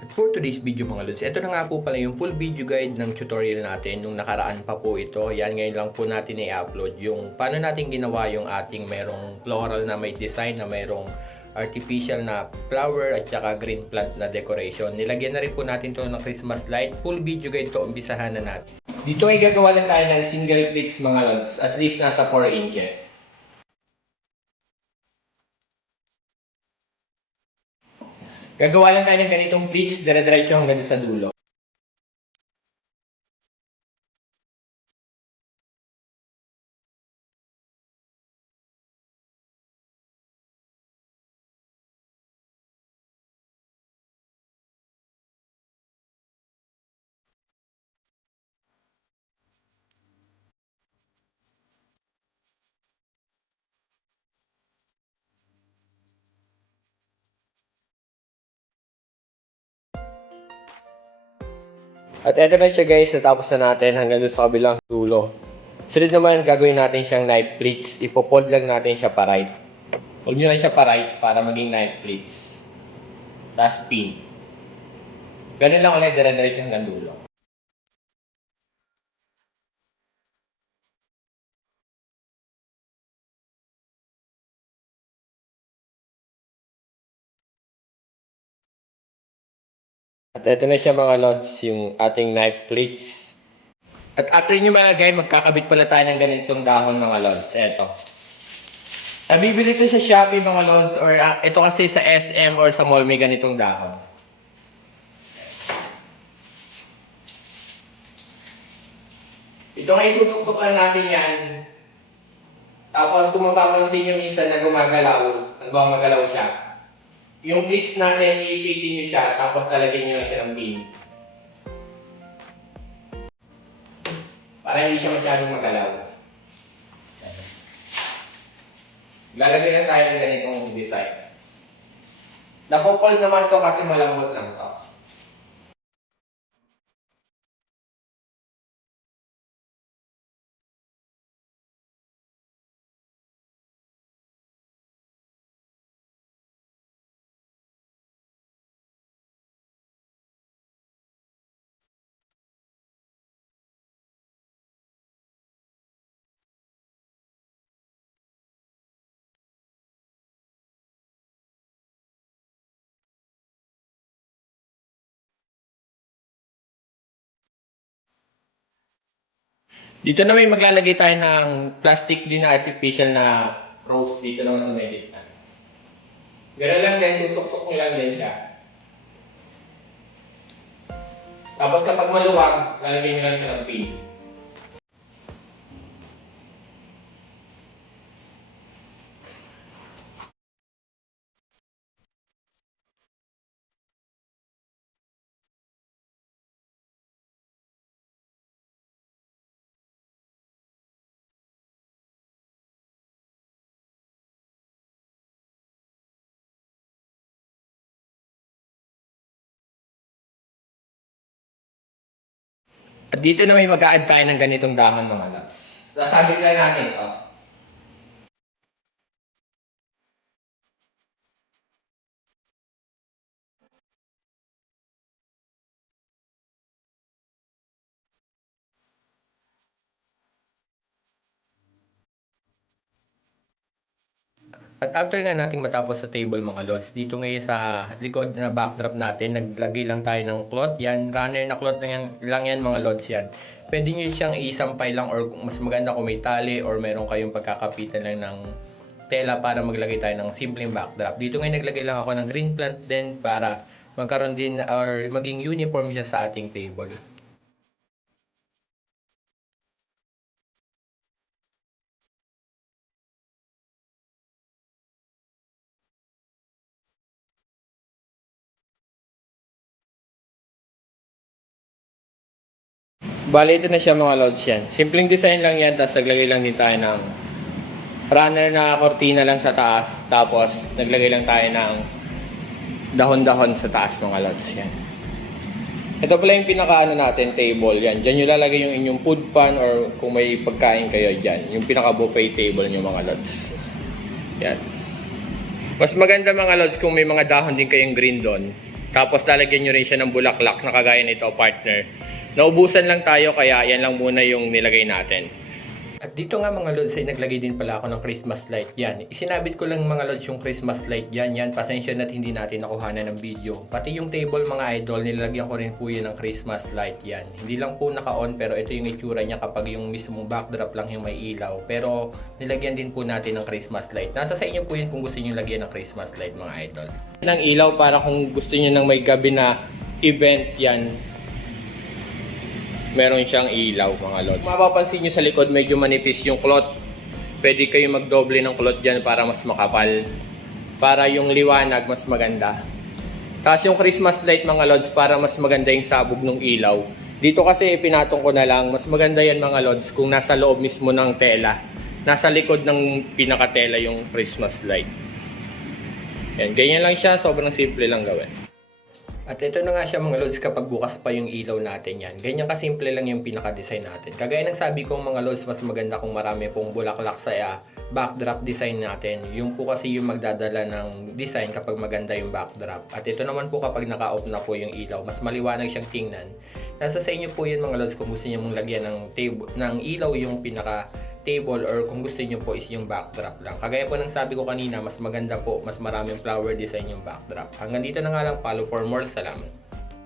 At for today's video mga lods, ito na nga po pala yung full video guide ng tutorial natin. Nung nakaraan pa po ito, yan ngayon lang po natin i-upload yung paano natin ginawa yung ating merong floral na may design na merong artificial na flower at saka green plant na decoration. Nilagyan na rin po natin to ng Christmas light. Full video guide to, umpisahan na natin. Dito ay gagawa lang tayo ng single bricks mga lods, at least nasa 4 inches. Gagawa lang tayo ng ganitong bricks, dire-diretso hanggang sa dulo. At eto na siya guys, natapos na natin hanggang sa kabilang dulo. Sunod naman, gagawin natin siyang knife plates. Ipopold lang natin siya pa right. Fold nyo lang siya pa right para maging knife plates. Tapos pin. Ganun lang ulit, dire-diretso hanggang dulo. At eto na siya mga lods, yung ating knife plates. At after nyo malagay, magkakabit pala tayo ng ganitong dahon mga lods. Eto. Nabibili ko sa Shopee mga lods, or ito kasi sa SM or sa mall may ganitong dahon. Ito nga isusukukan natin yan. Tapos kung mapapansin yung isa na gumagalaw, ano magalaw siya. Yung plates natin, ipitin nyo siya, tapos lalagyan nyo lang siya ng pin. Para hindi siya masyadong magalaw. Lalagyan na tayo ng ganitong design. Napopol naman to kasi malambot lang to. Dito na may maglalagay tayo ng plastic din na artificial na rose dito naman sa may gitna. Ganun lang din, susuksok nyo lang din siya. Tapos kapag maluwag, lalagay nyo lang siya ng pin. At dito na may mag-a-add tayo ng ganitong dahon mga loves. Sasabit lang natin ito. At after na nating matapos sa table mga lods, dito ngayon sa likod na backdrop natin, naglagay lang tayo ng cloth. Yan, runner na cloth lang yan mga lods yan. Pwede nyo siyang isampay lang, or mas maganda kung may tali or meron kayong pagkakapitan lang ng tela para maglagay tayo ng simpleng backdrop. Dito ngayon naglagay lang ako ng green plant din para magkaroon din or maging uniform siya sa ating table. Bale, ito na siya mga lods yan. Simpleng design lang yan, tapos naglagay lang din tayo ng runner na kortina lang sa taas. Tapos, naglagay lang tayo ng dahon-dahon sa taas mga lods yan. Ito pala yung pinaka-ano natin, table yan. Diyan nyo lalagay yung inyong food pan or kung may pagkain kayo dyan. Yung pinaka-buffet table nyo mga lods. Yan. Mas maganda mga lods kung may mga dahon din kayong green doon. Tapos lalagyan nyo rin siya ng bulaklak na kagaya nito, partner. Naubusan lang tayo kaya yan lang muna yung nilagay natin. At dito nga mga lods ay naglagay din pala ako ng Christmas light. Yan, isinabit ko lang mga lods yung Christmas light yan. Yan, pasensya na't hindi natin nakuhanan ng video. Pati yung table mga idol, nilagyan ko rin po yun ng Christmas light yan. Hindi lang po naka-on pero ito yung itsura niya kapag yung mismong backdrop lang yung may ilaw. Pero nilagyan din po natin ng Christmas light. Nasa sa inyo po yun kung gusto niyo lagyan ng Christmas light mga idol. Ng ilaw para kung gusto niyo ng may gabi na event yan. Meron siyang ilaw mga lods. Mapapansin nyo sa likod medyo manipis yung cloth. Pwede kayo magdoble ng cloth dyan para mas makapal. Para yung liwanag mas maganda. Tapos yung Christmas light mga lods para mas maganda yung sabog ng ilaw. Dito kasi pinatong ko na lang. Mas maganda yan mga lods kung nasa loob mismo ng tela. Nasa likod ng pinakatela yung Christmas light. Yan, ganyan lang siya. Sobrang simple lang gawin. At ito na nga siya mga lods kapag bukas pa yung ilaw natin yan. Ganyan kasimple lang yung pinaka-design natin. Kagaya ng sabi ko mga lods, mas maganda kung marami pong bulaklak sa backdrop design natin. Yung po kasi yung magdadala ng design kapag maganda yung backdrop. At ito naman po kapag naka-off na po yung ilaw, mas maliwanag siyang tingnan. Nasa sa inyo po yun mga lods kung gusto niyo mong lagyan ng ilaw yung pinaka-table or kung gusto niyo po is yung backdrop lang. Kagaya po ng sabi ko kanina, mas maganda po, mas maraming flower design yung backdrop. Hanggang dito na nga lang, follow for more. Salamat.